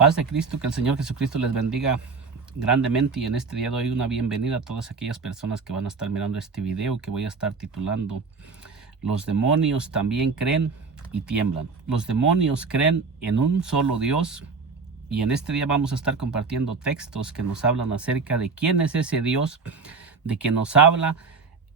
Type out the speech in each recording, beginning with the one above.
Paz de Cristo, que el Señor Jesucristo les bendiga grandemente, y en este día doy una bienvenida a todas aquellas personas que van a estar mirando este video que voy a estar titulando Los demonios también creen y tiemblan. Los demonios creen en un solo Dios, y en este día vamos a estar compartiendo textos que nos hablan acerca de quién es ese Dios, de que nos habla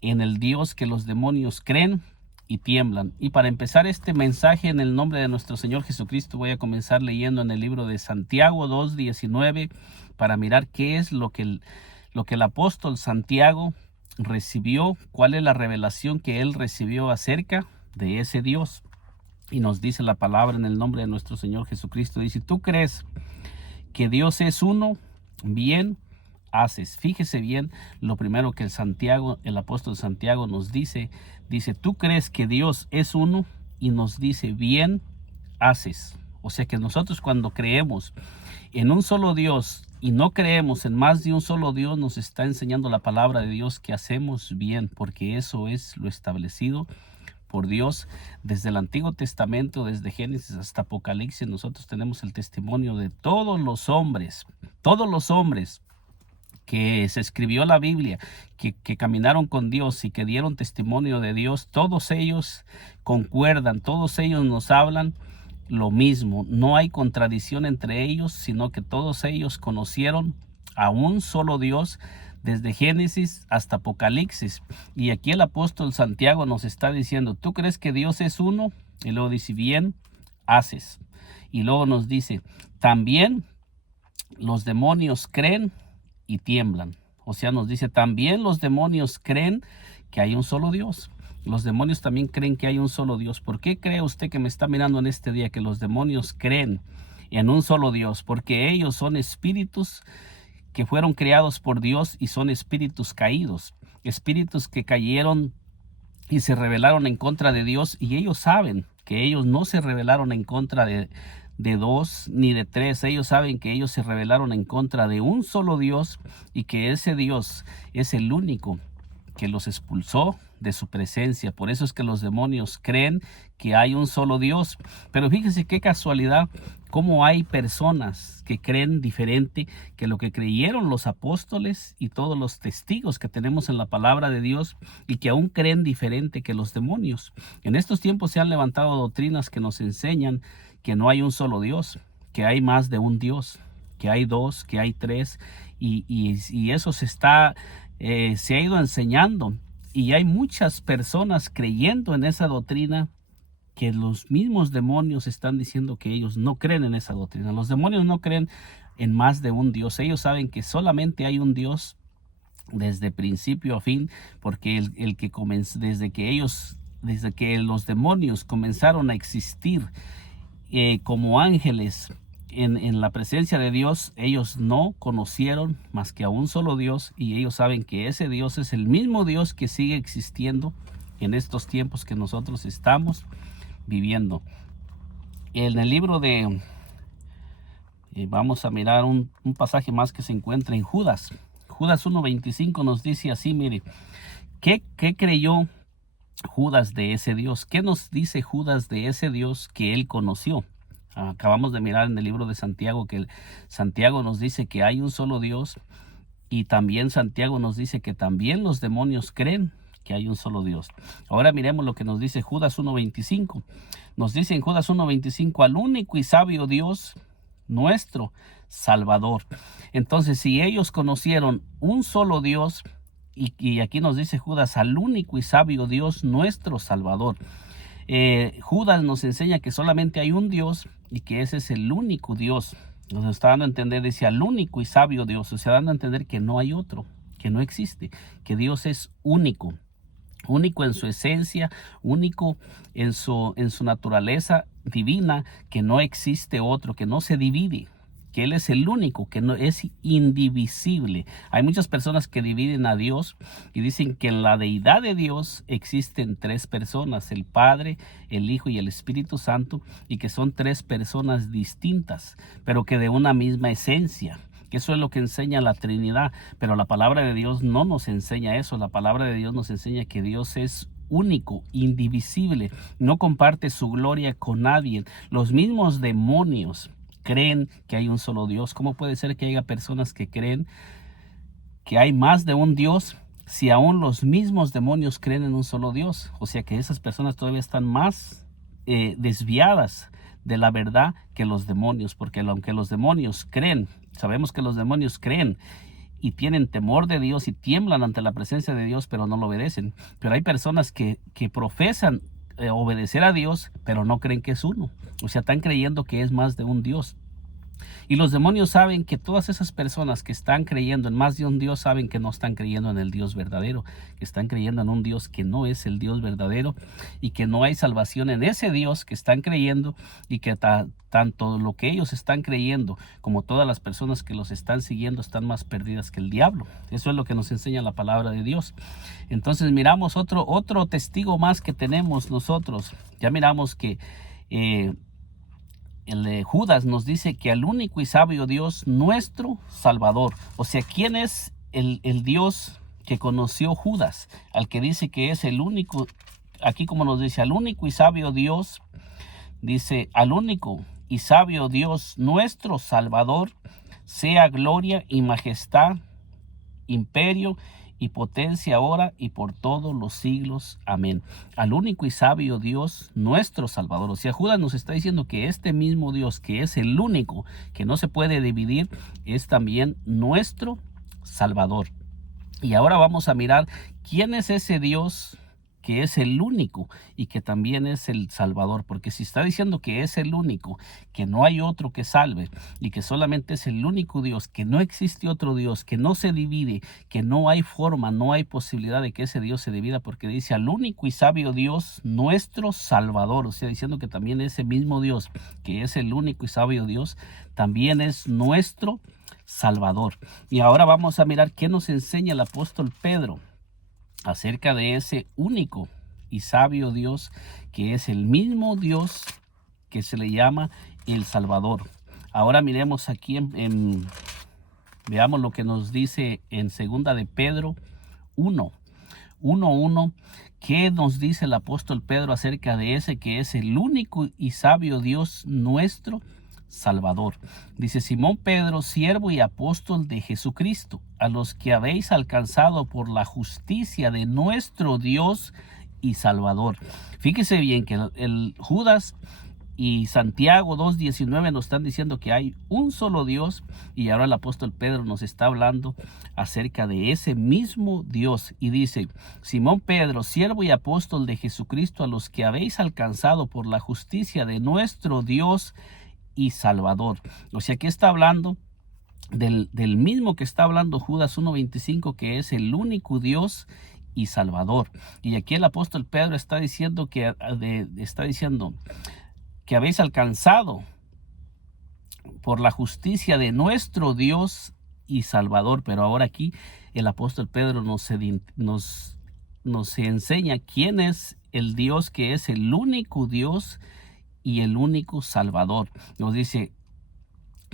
en el Dios que los demonios creen y tiemblan. Y para empezar este mensaje, en el nombre de nuestro Señor Jesucristo, voy a comenzar leyendo en el libro de Santiago 2:19 para mirar qué es lo que el apóstol Santiago recibió, cuál es la revelación que él recibió acerca de ese Dios. Y nos dice la palabra en el nombre de nuestro Señor Jesucristo. Dice: ¿tú crees que Dios es uno? Bien haces. Fíjese bien lo primero que el apóstol Santiago nos dice. Dice: ¿tú crees que Dios es uno? Y nos dice: bien haces. O sea que nosotros, cuando creemos en un solo Dios y no creemos en más de un solo Dios, nos está enseñando la palabra de Dios que hacemos bien, porque eso es lo establecido por Dios desde el Antiguo Testamento, desde Génesis hasta Apocalipsis. Nosotros tenemos el testimonio de todos los hombres que se escribió la Biblia, que caminaron con Dios y que dieron testimonio de Dios. Todos ellos concuerdan, todos ellos nos hablan lo mismo. No hay contradicción entre ellos, sino que todos ellos conocieron a un solo Dios desde Génesis hasta Apocalipsis. Y aquí el apóstol Santiago nos está diciendo: ¿tú crees que Dios es uno? Y luego dice: bien haces. Y luego nos dice: también los demonios creen y tiemblan. O sea, nos dice: también los demonios creen que hay un solo Dios. Los demonios también creen que hay un solo Dios. ¿Por qué cree usted, que me está mirando en este día, que los demonios creen en un solo Dios? Porque ellos son espíritus que fueron creados por Dios y son espíritus caídos, espíritus que cayeron y se rebelaron en contra de Dios, y ellos saben que ellos no se rebelaron en contra de dos ni de tres. Ellos saben que ellos se rebelaron en contra de un solo Dios, y que ese Dios es el único que los expulsó de su presencia. Por eso es que los demonios creen que hay un solo Dios. Pero fíjese qué casualidad, cómo hay personas que creen diferente que lo que creyeron los apóstoles y todos los testigos que tenemos en la palabra de Dios, y que aún creen diferente que los demonios. En estos tiempos se han levantado doctrinas que nos enseñan que no hay un solo Dios, que hay más de un Dios, que hay dos, que hay tres, y eso se ha ido enseñando, y hay muchas personas creyendo en esa doctrina, que los mismos demonios están diciendo que ellos no creen en esa doctrina. Los demonios no creen en más de un Dios. Ellos saben que solamente hay un Dios desde principio a fin, porque desde que los demonios comenzaron a existir como ángeles en la presencia de Dios, ellos no conocieron más que a un solo Dios, y ellos saben que ese Dios es el mismo Dios que sigue existiendo en estos tiempos que nosotros estamos viviendo. En el libro de vamos a mirar un pasaje más que se encuentra en Judas 1:25. Nos dice así, mire: ¿qué creyó Judas de ese Dios? ¿Qué nos dice Judas de ese Dios que él conoció? Acabamos de mirar en el libro de Santiago que Santiago nos dice que hay un solo Dios, y también Santiago nos dice que también los demonios creen que hay un solo Dios. Ahora miremos lo que nos dice Judas 1:25. Nos dice en Judas 1:25: al único y sabio Dios, nuestro Salvador. Entonces, si ellos conocieron un solo Dios, y aquí nos dice Judas: al único y sabio Dios, nuestro Salvador. Judas nos enseña que solamente hay un Dios, y que ese es el único Dios. Nos está dando a entender, dice: al único y sabio Dios. O sea, dando a entender que no hay otro, que no existe, que Dios es único. Único en su esencia, único en su naturaleza divina, que no existe otro, que no se divide, que Él es el único, que no es indivisible. Hay muchas personas que dividen a Dios y dicen que en la deidad de Dios existen tres personas: el Padre, el Hijo y el Espíritu Santo, y que son tres personas distintas, pero que de una misma esencia. Que eso es lo que enseña la Trinidad, pero la palabra de Dios no nos enseña eso. La palabra de Dios nos enseña que Dios es único, indivisible, no comparte su gloria con nadie. Los mismos demonios creen que hay un solo Dios. ¿Cómo puede ser que haya personas que creen que hay más de un Dios si aún los mismos demonios creen en un solo Dios? O sea que esas personas todavía están más desviadas de la verdad que los demonios, porque aunque los demonios creen, sabemos que los demonios creen y tienen temor de Dios y tiemblan ante la presencia de Dios, pero no lo obedecen. Pero hay personas que profesan obedecer a Dios, pero no creen que es uno. O sea, están creyendo que es más de un Dios. Y los demonios saben que todas esas personas que están creyendo en más de un Dios saben que no están creyendo en el Dios verdadero, que están creyendo en un Dios que no es el Dios verdadero y que no hay salvación en ese Dios que están creyendo, y que tanto lo que ellos están creyendo como todas las personas que los están siguiendo están más perdidas que el diablo. Eso es lo que nos enseña la palabra de Dios. Entonces miramos otro testigo más que tenemos nosotros. Ya miramos que Judas nos dice que al único y sabio Dios, nuestro Salvador. O sea, ¿quién es el Dios que conoció Judas? Al que dice que es el único, aquí como nos dice, al único y sabio Dios, dice, al único y sabio Dios, nuestro Salvador, sea gloria y majestad, imperio y potencia ahora y por todos los siglos. Amén. Al único y sabio Dios, nuestro Salvador. O sea, Judas nos está diciendo que este mismo Dios, que es el único, que no se puede dividir, es también nuestro Salvador. Y ahora vamos a mirar quién es ese Dios que es el único y que también es el Salvador, porque si está diciendo que es el único, que no hay otro que salve y que solamente es el único Dios, que no existe otro Dios, que no se divide, que no hay forma, no hay posibilidad de que ese Dios se divida, porque dice al único y sabio Dios, nuestro Salvador, o sea, diciendo que también ese mismo Dios, que es el único y sabio Dios, también es nuestro Salvador. Y ahora vamos a mirar qué nos enseña el apóstol Pedro acerca de ese único y sabio Dios, que es el mismo Dios que se le llama el Salvador. Ahora miremos aquí veamos lo que nos dice en segunda de Pedro 1:1. ¿Qué nos dice el apóstol Pedro acerca de ese que es el único y sabio Dios, nuestro Salvador? Dice: Simón Pedro, siervo y apóstol de Jesucristo, a los que habéis alcanzado por la justicia de nuestro Dios y Salvador. Fíjese bien que el Judas y Santiago 2:19 nos están diciendo que hay un solo Dios, y ahora el apóstol Pedro nos está hablando acerca de ese mismo Dios y dice: Simón Pedro, siervo y apóstol de Jesucristo, a los que habéis alcanzado por la justicia de nuestro Dios y Salvador. O sea, aquí está hablando del mismo que está hablando Judas 1:25, que es el único Dios y Salvador. Y aquí el apóstol Pedro está diciendo que habéis alcanzado por la justicia de nuestro Dios y Salvador. Pero ahora aquí el apóstol Pedro nos enseña quién es el Dios que es el único Dios y el único Salvador. Nos dice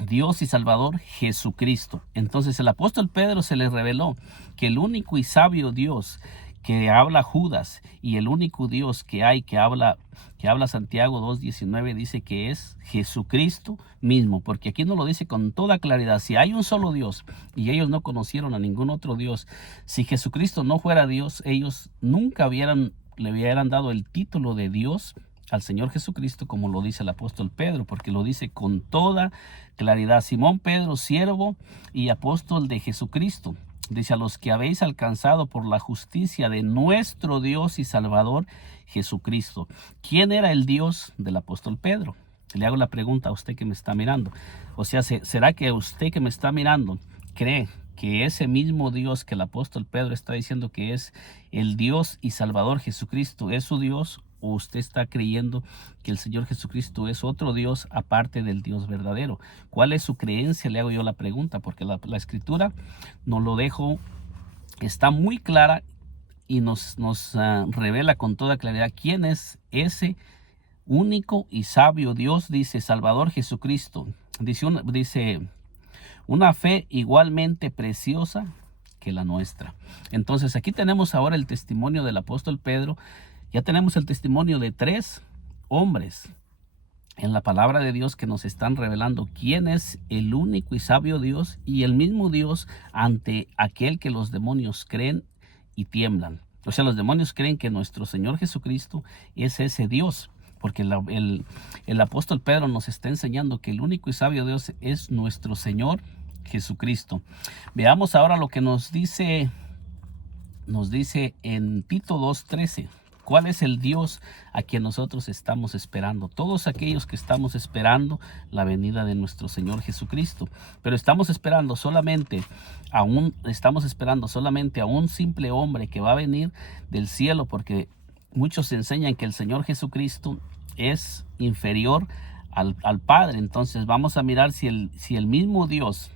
Dios y Salvador Jesucristo. Entonces el apóstol Pedro se le reveló que el único y sabio Dios que habla Judas y el único Dios que hay que habla Santiago 2:19 dice que es Jesucristo mismo, porque aquí nos lo dice con toda claridad. Si hay un solo Dios y ellos no conocieron a ningún otro Dios, si Jesucristo no fuera Dios, ellos nunca le hubieran dado el título de Dios al Señor Jesucristo, como lo dice el apóstol Pedro, porque lo dice con toda claridad. Simón Pedro, siervo y apóstol de Jesucristo, dice: a los que habéis alcanzado por la justicia de nuestro Dios y Salvador Jesucristo. ¿Quién era el Dios del apóstol Pedro? Le hago la pregunta a usted que me está mirando. O sea, ¿será que usted que me está mirando cree que ese mismo Dios que el apóstol Pedro está diciendo que es el Dios y Salvador Jesucristo es su Dios? ¿O usted está creyendo que el Señor Jesucristo es otro Dios aparte del Dios verdadero? ¿Cuál es su creencia? Le hago yo la pregunta, porque la Escritura nos lo dejó, está muy clara y nos revela con toda claridad quién es ese único y sabio Dios. Dice Salvador Jesucristo. Dice una fe igualmente preciosa que la nuestra. Entonces aquí tenemos ahora el testimonio del apóstol Pedro. Ya tenemos el testimonio de 3 hombres en la palabra de Dios que nos están revelando quién es el único y sabio Dios y el mismo Dios ante aquel que los demonios creen y tiemblan. O sea, los demonios creen que nuestro Señor Jesucristo es ese Dios, porque el apóstol Pedro nos está enseñando que el único y sabio Dios es nuestro Señor Jesucristo. Veamos ahora lo que nos dice en Tito 2:13. ¿Cuál es el Dios a quien nosotros estamos esperando? Todos aquellos que estamos esperando la venida de nuestro Señor Jesucristo. Pero estamos esperando solamente a un simple hombre que va a venir del cielo, porque muchos enseñan que el Señor Jesucristo es inferior al Padre. Entonces vamos a mirar si el mismo Dios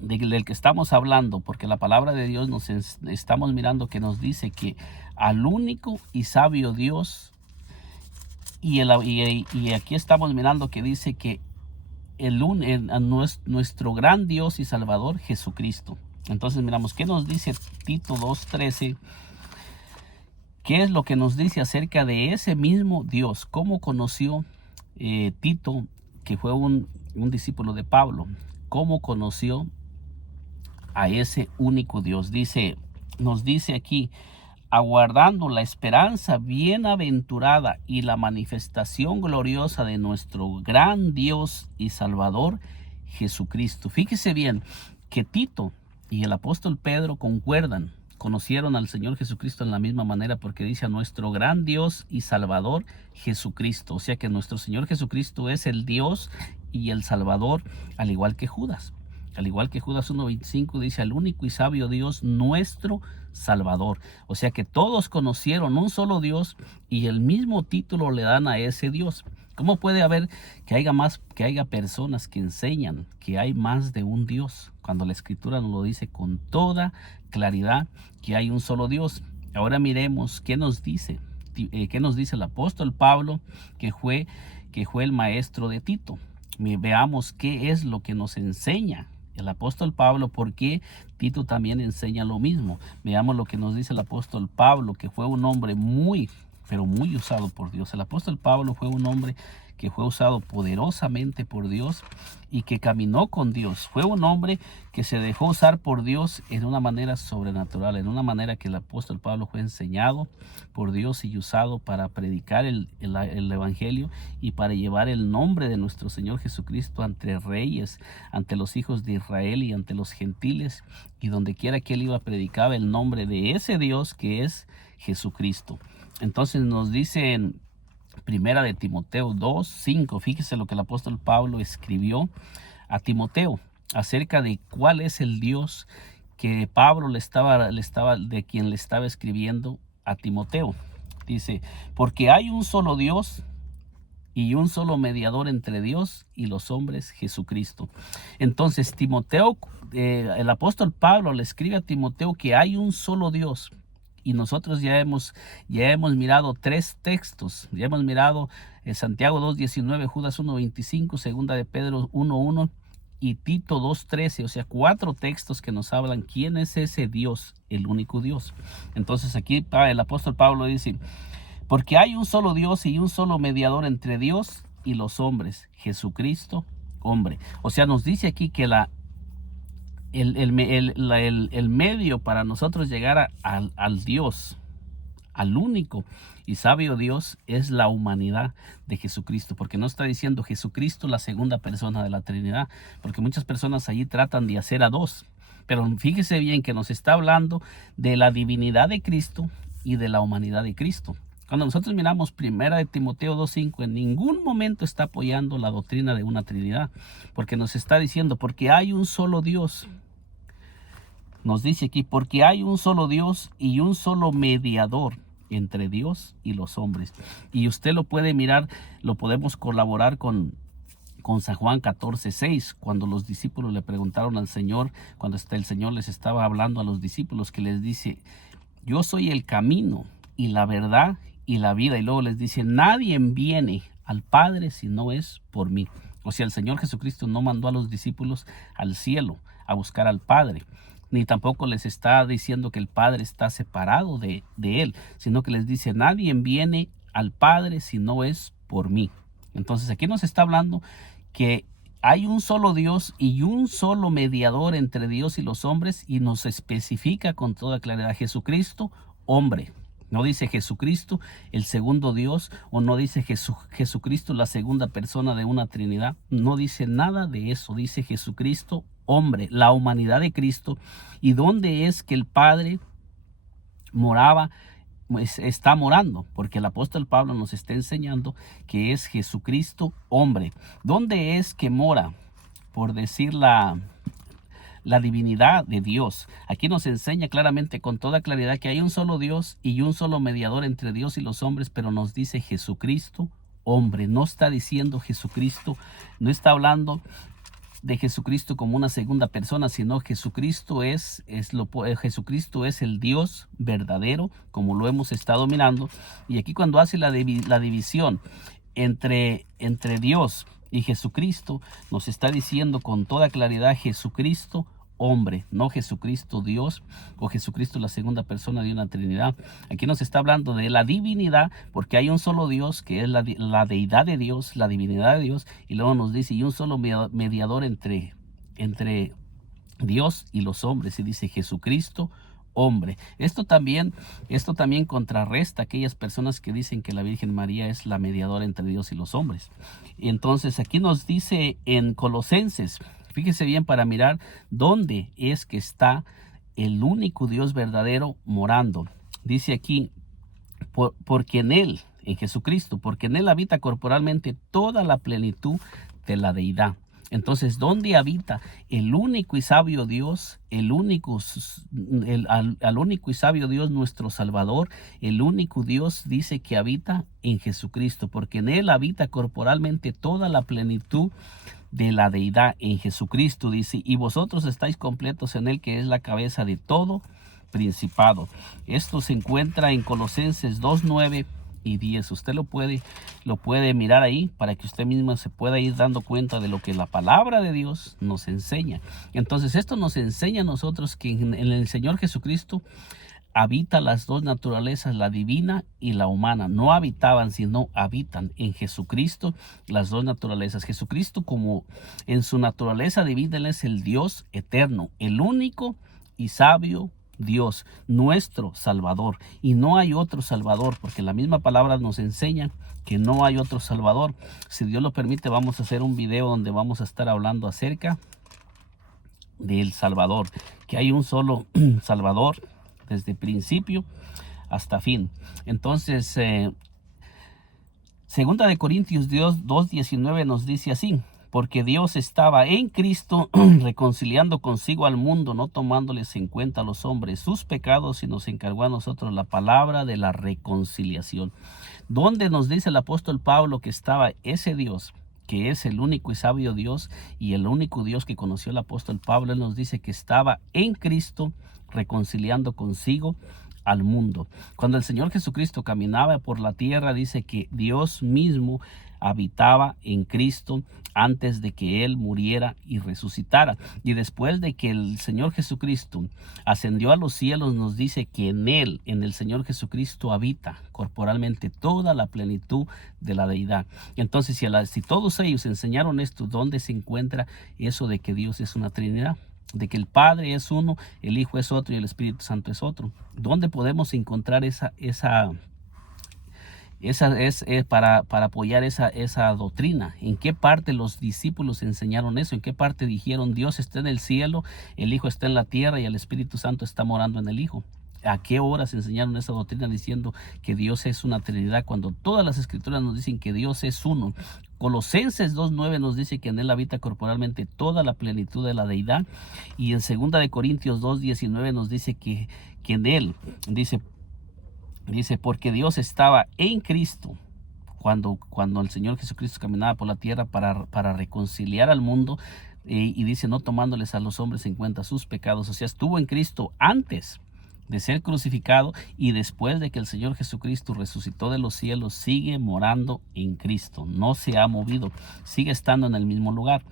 del que estamos hablando, porque la palabra de Dios estamos mirando que nos dice que al único y sabio Dios, y aquí estamos mirando que dice que nuestro gran Dios y Salvador Jesucristo. Entonces miramos qué nos dice Tito 2:13. ¿Qué es lo que nos dice acerca de ese mismo Dios? ¿Cómo conoció Tito, que fue un discípulo de Pablo? ¿Cómo conoció a ese único Dios? Nos dice aquí, aguardando la esperanza bienaventurada y la manifestación gloriosa de nuestro gran Dios y Salvador Jesucristo. Fíjese bien que Tito y el apóstol Pedro conocieron al Señor Jesucristo en la misma manera, porque dice a nuestro gran Dios y Salvador Jesucristo. O sea que nuestro Señor Jesucristo es el Dios y el Salvador, al igual que Judas. Al igual que Judas 1:25 dice al único y sabio Dios, nuestro Salvador. O sea que todos conocieron un solo Dios y el mismo título le dan a ese Dios. ¿Cómo puede haber que haya personas que enseñan que hay más de un Dios, cuando la Escritura nos lo dice con toda claridad que hay un solo Dios? Ahora miremos qué nos dice el apóstol Pablo, que fue el maestro de Tito. Veamos qué es lo que nos enseña el apóstol Pablo, porque Tito también enseña lo mismo. Veamos lo que nos dice el apóstol Pablo, que fue un hombre muy usado por Dios. El apóstol Pablo fue un hombre que fue usado poderosamente por Dios y que caminó con Dios. Fue un hombre que se dejó usar por Dios en una manera sobrenatural, en una manera que el apóstol Pablo fue enseñado por Dios y usado para predicar el evangelio y para llevar el nombre de nuestro Señor Jesucristo ante reyes, ante los hijos de Israel y ante los gentiles, y donde quiera que él iba predicaba el nombre de ese Dios que es Jesucristo. Entonces nos dice en Primera de Timoteo 2:5, fíjese lo que el apóstol Pablo escribió a Timoteo acerca de cuál es el Dios que Pablo de quien le estaba escribiendo a Timoteo. Dice, porque hay un solo Dios y un solo mediador entre Dios y los hombres, Jesucristo. Entonces Timoteo, el apóstol Pablo le escribe a Timoteo que hay un solo Dios. Y nosotros ya hemos mirado tres textos. Ya hemos mirado Santiago 2:19, Judas 1:25, segunda de Pedro 1:1 y Tito 2:13. O sea, 4 textos que nos hablan quién es ese Dios, el único Dios. Entonces aquí el apóstol Pablo dice, porque hay un solo Dios y un solo mediador entre Dios y los hombres, Jesucristo, hombre. O sea, nos dice aquí que el medio para nosotros llegar al Dios, al único y sabio Dios, es la humanidad de Jesucristo, porque no está diciendo Jesucristo la segunda persona de la Trinidad, porque muchas personas allí tratan de hacer a dos, pero fíjese bien que nos está hablando de la divinidad de Cristo y de la humanidad de Cristo. Cuando nosotros miramos Primera de Timoteo 2:5, en ningún momento está apoyando la doctrina de una Trinidad, porque nos está diciendo, porque hay un solo Dios. Nos dice aquí, porque hay un solo Dios y un solo mediador entre Dios y los hombres. Y usted lo puede mirar, lo podemos colaborar con San Juan 14:6, cuando los discípulos le preguntaron al Señor, cuando el Señor les estaba hablando a los discípulos, que les dice, yo soy el camino y la verdad y la vida. Y luego les dice, nadie viene al Padre si no es por mí. O sea, el Señor Jesucristo no mandó a los discípulos al cielo a buscar al Padre, ni tampoco les está diciendo que el Padre está separado de él, sino que les dice, nadie viene al Padre si no es por mí. Entonces aquí nos está hablando que hay un solo Dios y un solo mediador entre Dios y los hombres, y nos especifica con toda claridad: Jesucristo, hombre. No dice Jesucristo, el segundo Dios, o no dice Jesucristo, la segunda persona de una Trinidad. No dice nada de eso. Dice Jesucristo, hombre, la humanidad de Cristo. ¿Y dónde es que el Padre moraba? Pues está morando, porque el apóstol Pablo nos está enseñando que es Jesucristo, hombre. ¿Dónde es que mora? Por decir la divinidad de Dios. Aquí nos enseña claramente, con toda claridad, que hay un solo Dios y un solo mediador entre Dios y los hombres, pero nos dice Jesucristo, hombre. No está diciendo Jesucristo, no está hablando de Jesucristo como una segunda persona, sino Jesucristo Jesucristo es el Dios verdadero, como lo hemos estado mirando. Y aquí, cuando hace la división entre Dios y Jesucristo, nos está diciendo con toda claridad Jesucristo hombre, no Jesucristo Dios o Jesucristo la segunda persona de una Trinidad. Aquí nos está hablando de la divinidad, porque hay un solo Dios, que es la deidad de Dios, la divinidad de Dios, y luego nos dice, y un solo mediador entre Dios y los hombres, y dice Jesucristo hombre. Esto también contrarresta a aquellas personas que dicen que la Virgen María es la mediadora entre Dios y los hombres. Y entonces aquí nos dice en Colosenses, fíjese bien para mirar dónde es que está el único Dios verdadero morando. Dice aquí, porque en Él, en Jesucristo, porque en Él habita corporalmente toda la plenitud de la deidad. Entonces, ¿dónde habita el único y sabio Dios? Al único y sabio Dios, nuestro Salvador. El único Dios dice que habita en Jesucristo, porque en Él habita corporalmente toda la plenitud de la deidad. En Jesucristo dice, y vosotros estáis completos en Él, que es la cabeza de todo principado. Esto se encuentra en Colosenses 2:9 y 10. Usted lo puede mirar ahí, para que usted mismo se pueda ir dando cuenta de lo que la palabra de Dios nos enseña. Entonces, esto nos enseña a nosotros que en el Señor Jesucristo habita las dos naturalezas, la divina y la humana. No habitaban, sino habitan en Jesucristo las dos naturalezas. Jesucristo, como en su naturaleza divina, Él es el Dios eterno, el único y sabio Dios, nuestro Salvador. Y no hay otro Salvador, porque la misma palabra nos enseña que no hay otro Salvador. Si Dios lo permite, vamos a hacer un video donde vamos a estar hablando acerca del Salvador, que hay un solo Salvador desde principio hasta fin. Entonces, segunda de Corintios 2:19 nos dice así: porque Dios estaba en Cristo reconciliando consigo al mundo, no tomándoles en cuenta a los hombres sus pecados, y nos encargó a nosotros la palabra de la reconciliación. ¿Dónde nos dice el apóstol Pablo que estaba ese Dios, que es el único y sabio Dios, y el único Dios que conoció el apóstol Pablo? Él nos dice que estaba en Cristo reconciliando consigo al mundo. Cuando el Señor Jesucristo caminaba por la tierra, dice que Dios mismo habitaba en Cristo antes de que Él muriera y resucitara. Y después de que el Señor Jesucristo ascendió a los cielos, nos dice que en Él, en el Señor Jesucristo, habita corporalmente toda la plenitud de la deidad. Entonces, si todos ellos enseñaron esto, ¿dónde se encuentra eso de que Dios es una Trinidad? De que el Padre es uno, el Hijo es otro y el Espíritu Santo es otro. ¿Dónde podemos encontrar para apoyar esa doctrina? ¿En qué parte los discípulos enseñaron eso? ¿En qué parte dijeron Dios está en el cielo, el Hijo está en la tierra y el Espíritu Santo está morando en el Hijo? ¿A qué horas enseñaron esa doctrina diciendo que Dios es una Trinidad, cuando todas las Escrituras nos dicen que Dios es uno? Colosenses 2:9 nos dice que en Él habita corporalmente toda la plenitud de la deidad. Y en 2 de Corintios 2:19 nos dice que en Él, dice, porque Dios estaba en Cristo cuando el Señor Jesucristo caminaba por la tierra para reconciliar al mundo, y dice, no tomándoles a los hombres en cuenta sus pecados. O sea, estuvo en Cristo antes de ser crucificado, y después de que el Señor Jesucristo resucitó de los cielos, sigue morando en Cristo. No se ha movido, sigue estando en el mismo lugar.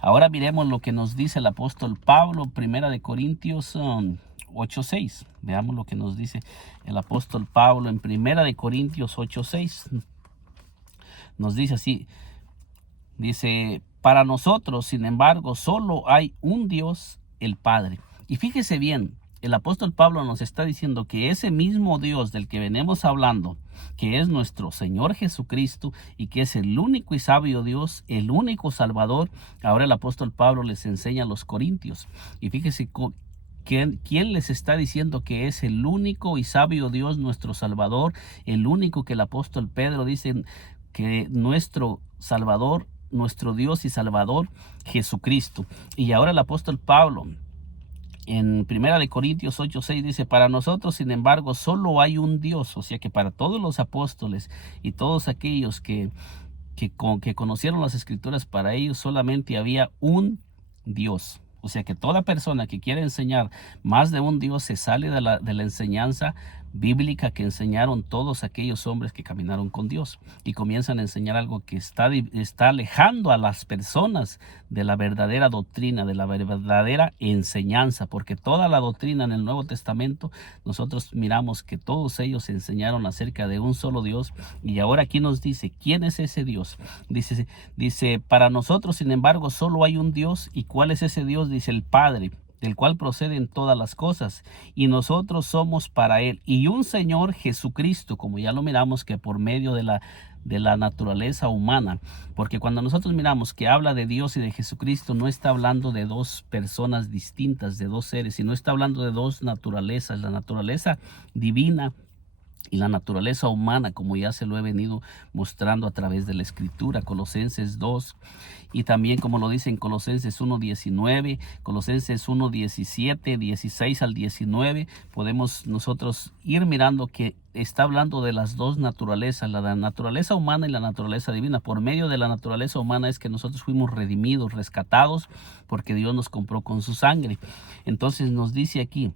Ahora miremos lo que nos dice el apóstol Pablo, 1 de Corintios 8:6. Veamos lo que nos dice el apóstol Pablo en 1 de Corintios 8:6. Nos dice así: Dice, para nosotros, sin embargo, solo hay un Dios, el Padre. Y fíjese bien, el apóstol Pablo nos está diciendo que ese mismo Dios del que venimos hablando, que es nuestro Señor Jesucristo y que es el único y sabio Dios, el único Salvador, ahora el apóstol Pablo les enseña a los corintios. Y fíjese ¿quién les está diciendo que es el único y sabio Dios, nuestro Salvador? El único que el apóstol Pedro dice que nuestro Salvador, nuestro Dios y Salvador, Jesucristo. Y ahora el apóstol Pablo en 1 Corintios 8:6 dice, para nosotros, sin embargo, solo hay un Dios. O sea que para todos los apóstoles y todos aquellos que conocieron las Escrituras, para ellos solamente había un Dios. O sea que toda persona que quiere enseñar más de un Dios se sale de la enseñanza bíblica que enseñaron todos aquellos hombres que caminaron con Dios y comienzan a enseñar algo que está alejando a las personas de la verdadera doctrina, de la verdadera enseñanza, porque toda la doctrina en el Nuevo Testamento nosotros miramos que todos ellos enseñaron acerca de un solo Dios. Y ahora aquí nos dice, ¿quién es ese Dios? Dice, para nosotros, sin embargo, solo hay un Dios. ¿Y cuál es ese Dios? Dice, el Padre, del cual proceden todas las cosas, y nosotros somos para Él, y un Señor Jesucristo, como ya lo miramos, que por medio de la naturaleza humana, porque cuando nosotros miramos que habla de Dios y de Jesucristo, no está hablando de dos personas distintas, de dos seres, sino está hablando de dos naturalezas, la naturaleza divina y la naturaleza humana, como ya se lo he venido mostrando a través de la Escritura, Colosenses 2, y también como lo dice en Colosenses 1:19, Colosenses 1:17, 16 al 19, podemos nosotros ir mirando que está hablando de las dos naturalezas, la naturaleza humana y la naturaleza divina. Por medio de la naturaleza humana es que nosotros fuimos redimidos, rescatados, porque Dios nos compró con su sangre. Entonces nos dice aquí,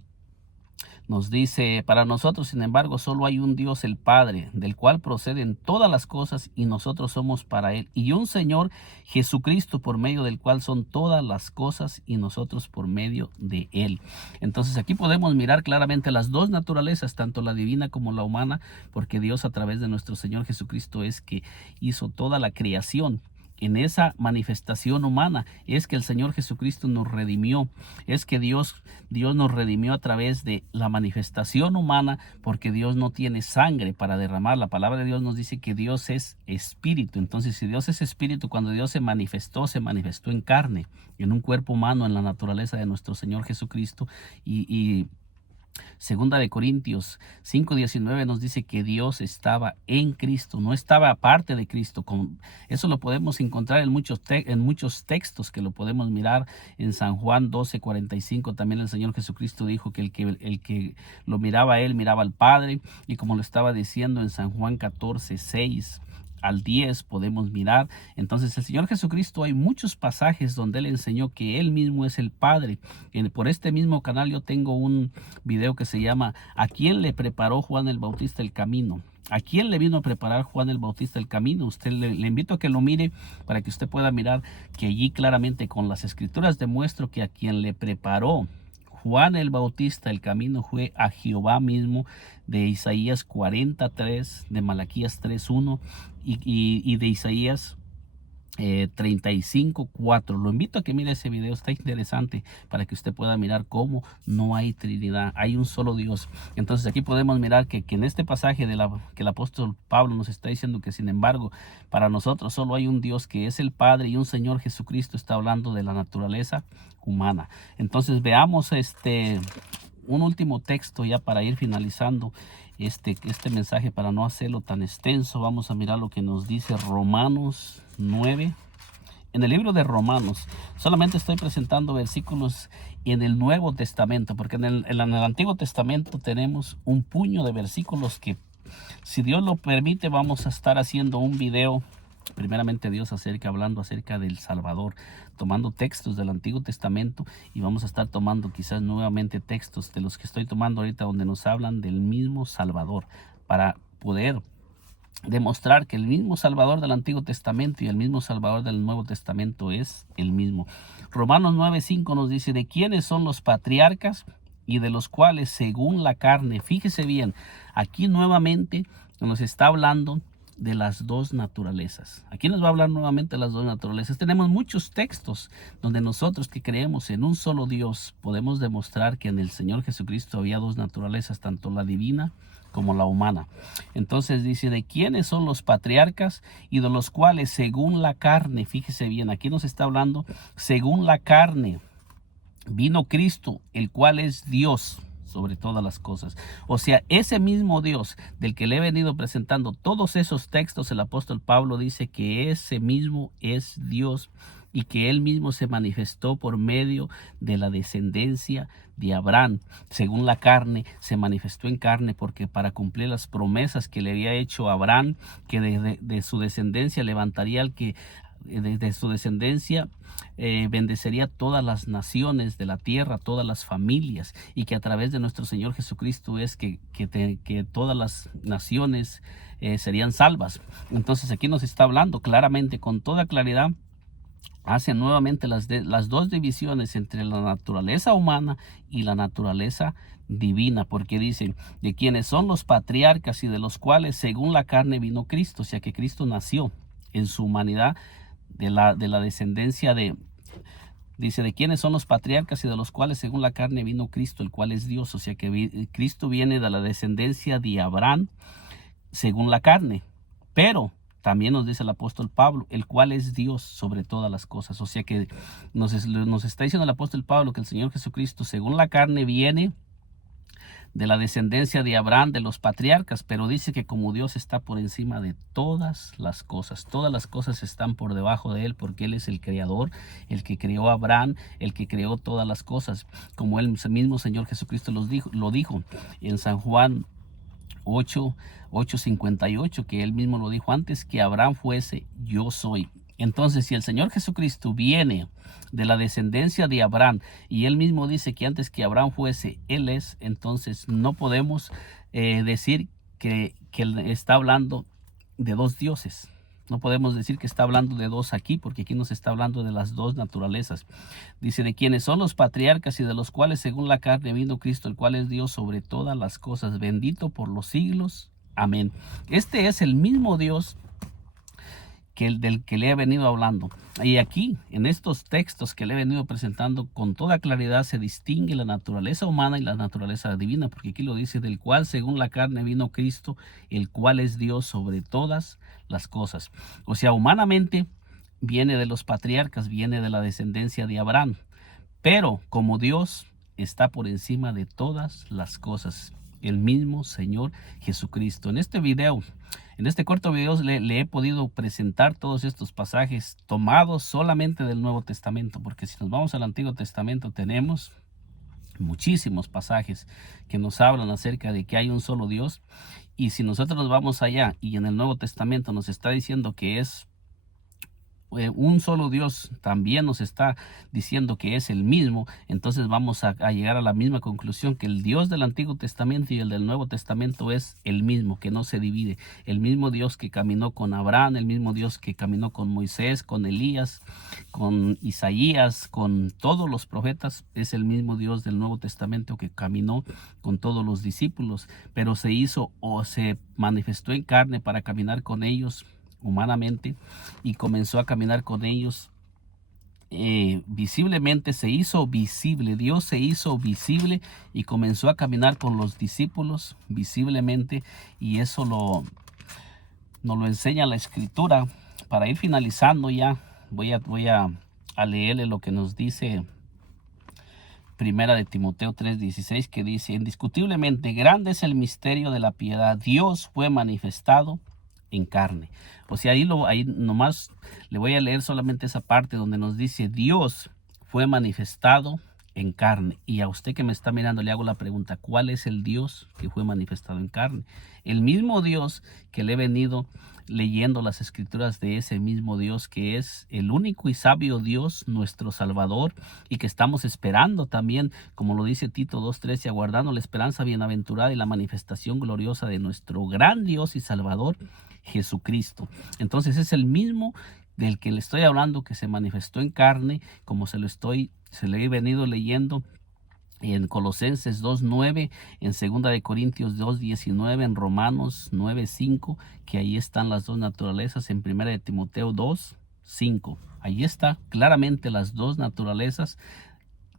para nosotros, sin embargo, solo hay un Dios, el Padre, del cual proceden todas las cosas y nosotros somos para Él. Y un Señor, Jesucristo, por medio del cual son todas las cosas y nosotros por medio de Él. Entonces aquí podemos mirar claramente las dos naturalezas, tanto la divina como la humana, porque Dios a través de nuestro Señor Jesucristo es que hizo toda la creación. En esa manifestación humana es que el Señor Jesucristo nos redimió, es que Dios nos redimió a través de la manifestación humana, porque Dios no tiene sangre para derramar. La palabra de Dios nos dice que Dios es espíritu. Entonces, si Dios es espíritu, cuando Dios se manifestó en carne, en un cuerpo humano, en la naturaleza de nuestro Señor Jesucristo. Y Segunda de Corintios 5:19 nos dice que Dios estaba en Cristo, no estaba aparte de Cristo. Eso lo podemos encontrar en muchos textos que lo podemos mirar. En San Juan 12:45 también el Señor Jesucristo dijo que el que lo miraba a Él, miraba al Padre. Y como lo estaba diciendo en San Juan 14:6 al 10 podemos mirar. Entonces el Señor Jesucristo, hay muchos pasajes donde Él enseñó que Él mismo es el Padre. Por este mismo canal yo tengo un video que se llama ¿A quién le preparó Juan el Bautista el camino? ¿A quién le vino a preparar Juan el Bautista el camino? Usted le invito a que lo mire para que usted pueda mirar que allí claramente con las Escrituras demuestro que a quien le preparó Juan el Bautista el camino fue a Jehová mismo, de Isaías 43, de Malaquías 3:1 y de Isaías 35:4. Lo invito a que mire ese video, está interesante para que usted pueda mirar cómo no hay Trinidad, hay un solo Dios. Entonces aquí podemos mirar que en este pasaje que el apóstol Pablo nos está diciendo que sin embargo para nosotros solo hay un Dios, que es el Padre, y un Señor Jesucristo, está hablando de la naturaleza humana. Entonces veamos un último texto ya para ir finalizando este mensaje, para no hacerlo tan extenso. Vamos a mirar lo que nos dice Romanos 9. En el libro de Romanos solamente estoy presentando versículos en el Nuevo Testamento, porque en el Antiguo Testamento tenemos un puño de versículos que, si Dios lo permite, vamos a estar haciendo un video, primeramente Dios, hablando acerca del Salvador, tomando textos del Antiguo Testamento, y vamos a estar tomando quizás nuevamente textos de los que estoy tomando ahorita, donde nos hablan del mismo Salvador, para poder demostrar que el mismo Salvador del Antiguo Testamento y el mismo Salvador del Nuevo Testamento es el mismo. Romanos 9:5 nos dice: ¿de quiénes son los patriarcas? Y de los cuales según la carne. Fíjese bien, aquí nuevamente nos está hablando de las dos naturalezas. Aquí nos va a hablar nuevamente de las dos naturalezas. Tenemos muchos textos donde nosotros que creemos en un solo Dios podemos demostrar que en el Señor Jesucristo había dos naturalezas, tanto la divina como la humana. Entonces dice, ¿de quiénes son los patriarcas? Y de los cuales según la carne, fíjese bien, aquí nos está hablando, según la carne, vino Cristo, el cual es Dios sobre todas las cosas. O sea, ese mismo Dios del que le he venido presentando todos esos textos, el apóstol Pablo dice que ese mismo es Dios y que él mismo se manifestó por medio de la descendencia de Abraham. Según la carne, se manifestó en carne porque para cumplir las promesas que le había hecho Abraham, que de su descendencia levantaría al que de su descendencia bendecería todas las naciones de la tierra, todas las familias, y que a través de nuestro Señor Jesucristo es que todas las naciones serían salvas. Entonces aquí nos está hablando claramente, con toda claridad, hace nuevamente las dos divisiones entre la naturaleza humana y la naturaleza divina, porque dicen de quienes son los patriarcas y de los cuales según la carne vino Cristo, o sea que Cristo nació en su humanidad de la descendencia dice, de quiénes son los patriarcas y de los cuales según la carne vino Cristo, el cual es Dios. O sea que Cristo viene de la descendencia de Abraham según la carne. Pero también nos dice el apóstol Pablo, el cual es Dios sobre todas las cosas. O sea que nos está diciendo el apóstol Pablo que el Señor Jesucristo según la carne viene de la descendencia de Abraham, de los patriarcas, pero dice que como Dios está por encima de todas las cosas están por debajo de él, porque él es el creador, el que creó a Abraham, el que creó todas las cosas, como él mismo Señor Jesucristo lo dijo en San Juan 8:58, que él mismo lo dijo, antes que Abraham fuese, yo soy. Entonces, si el Señor Jesucristo viene de la descendencia de Abraham y él mismo dice que antes que Abraham fuese, él es, entonces no podemos decir que él está hablando de dos dioses. No podemos decir que está hablando de dos aquí, porque aquí nos está hablando de las dos naturalezas. Dice, de quienes son los patriarcas y de los cuales según la carne vino Cristo, el cual es Dios sobre todas las cosas, bendito por los siglos. Amén. Este es el mismo Dios del que le he venido hablando. Y aquí, en estos textos que le he venido presentando, con toda claridad se distingue la naturaleza humana y la naturaleza divina, porque aquí lo dice, del cual según la carne vino Cristo, el cual es Dios sobre todas las cosas. O sea, humanamente viene de los patriarcas, viene de la descendencia de Abraham, pero como Dios está por encima de todas las cosas, el mismo Señor Jesucristo. En este corto video le he podido presentar todos estos pasajes tomados solamente del Nuevo Testamento, porque si nos vamos al Antiguo Testamento tenemos muchísimos pasajes que nos hablan acerca de que hay un solo Dios, y si nosotros nos vamos allá y en el Nuevo Testamento nos está diciendo que es un solo Dios, también nos está diciendo que es el mismo, entonces vamos a llegar a la misma conclusión, que el Dios del Antiguo Testamento y el del Nuevo Testamento es el mismo, que no se divide. El mismo Dios que caminó con Abraham, el mismo Dios que caminó con Moisés, con Elías, con Isaías, con todos los profetas, es el mismo Dios del Nuevo Testamento que caminó con todos los discípulos, pero se manifestó en carne para caminar con ellos humanamente, y comenzó a caminar con ellos visiblemente. Se hizo visible, Dios se hizo visible y comenzó a caminar con los discípulos visiblemente, y eso nos lo enseña la Escritura. Para ir finalizando ya, voy a leerle lo que nos dice Primera de Timoteo 3:16, que dice, indiscutiblemente grande es el misterio de la piedad, Dios fue manifestado en carne. O sea, ahí nomás le voy a leer solamente esa parte donde nos dice Dios fue manifestado en carne. Y a usted que me está mirando le hago la pregunta, ¿cuál es el Dios que fue manifestado en carne? El mismo Dios que le he venido leyendo las escrituras, de ese mismo Dios que es el único y sabio Dios, nuestro Salvador, y que estamos esperando también, como lo dice Tito 2:13, aguardando la esperanza bienaventurada y la manifestación gloriosa de nuestro gran Dios y Salvador, Jesucristo. Entonces es el mismo del que le estoy hablando, que se manifestó en carne, como se le he venido leyendo en Colosenses 2:9, en 2 de Corintios 2:19, en Romanos 9:5, que ahí están las dos naturalezas, en 1 de Timoteo 2:5. Ahí está claramente las dos naturalezas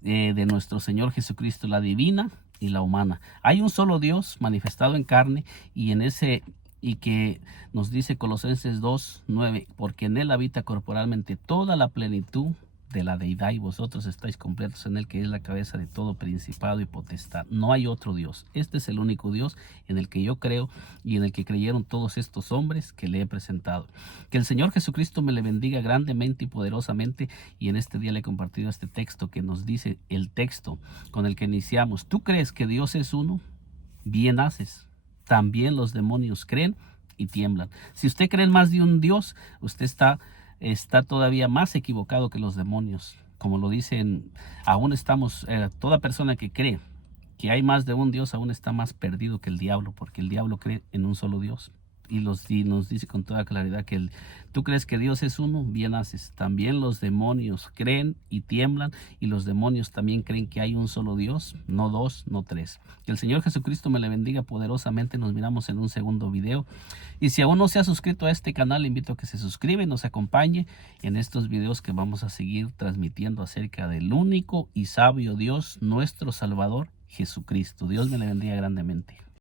de nuestro Señor Jesucristo, la divina y la humana. Hay un solo Dios manifestado en carne, y que nos dice Colosenses 2:9, porque en él habita corporalmente toda la plenitud de la deidad, y vosotros estáis completos en él, que es la cabeza de todo principado y potestad. No hay otro Dios. Este es el único Dios en el que yo creo y en el que creyeron todos estos hombres que le he presentado. Que el Señor Jesucristo me le bendiga grandemente y poderosamente, y en este día le he compartido este texto que nos dice el texto con el que iniciamos. ¿Tú crees que Dios es uno? Bien haces. También los demonios creen y tiemblan. Si usted cree en más de un Dios, usted está todavía más equivocado que los demonios. Como lo dicen, aún estamos, toda persona que cree que hay más de un Dios aún está más perdido que el diablo, porque el diablo cree en un solo Dios. Y nos dice con toda claridad que tú crees que Dios es uno, bien haces. También los demonios creen y tiemblan, y los demonios también creen que hay un solo Dios, no dos, no tres. Que el Señor Jesucristo me le bendiga poderosamente. Nos miramos en un segundo video. Y si aún no se ha suscrito a este canal, le invito a que se suscriba y nos acompañe en estos videos que vamos a seguir transmitiendo acerca del único y sabio Dios, nuestro Salvador Jesucristo. Dios me le bendiga grandemente.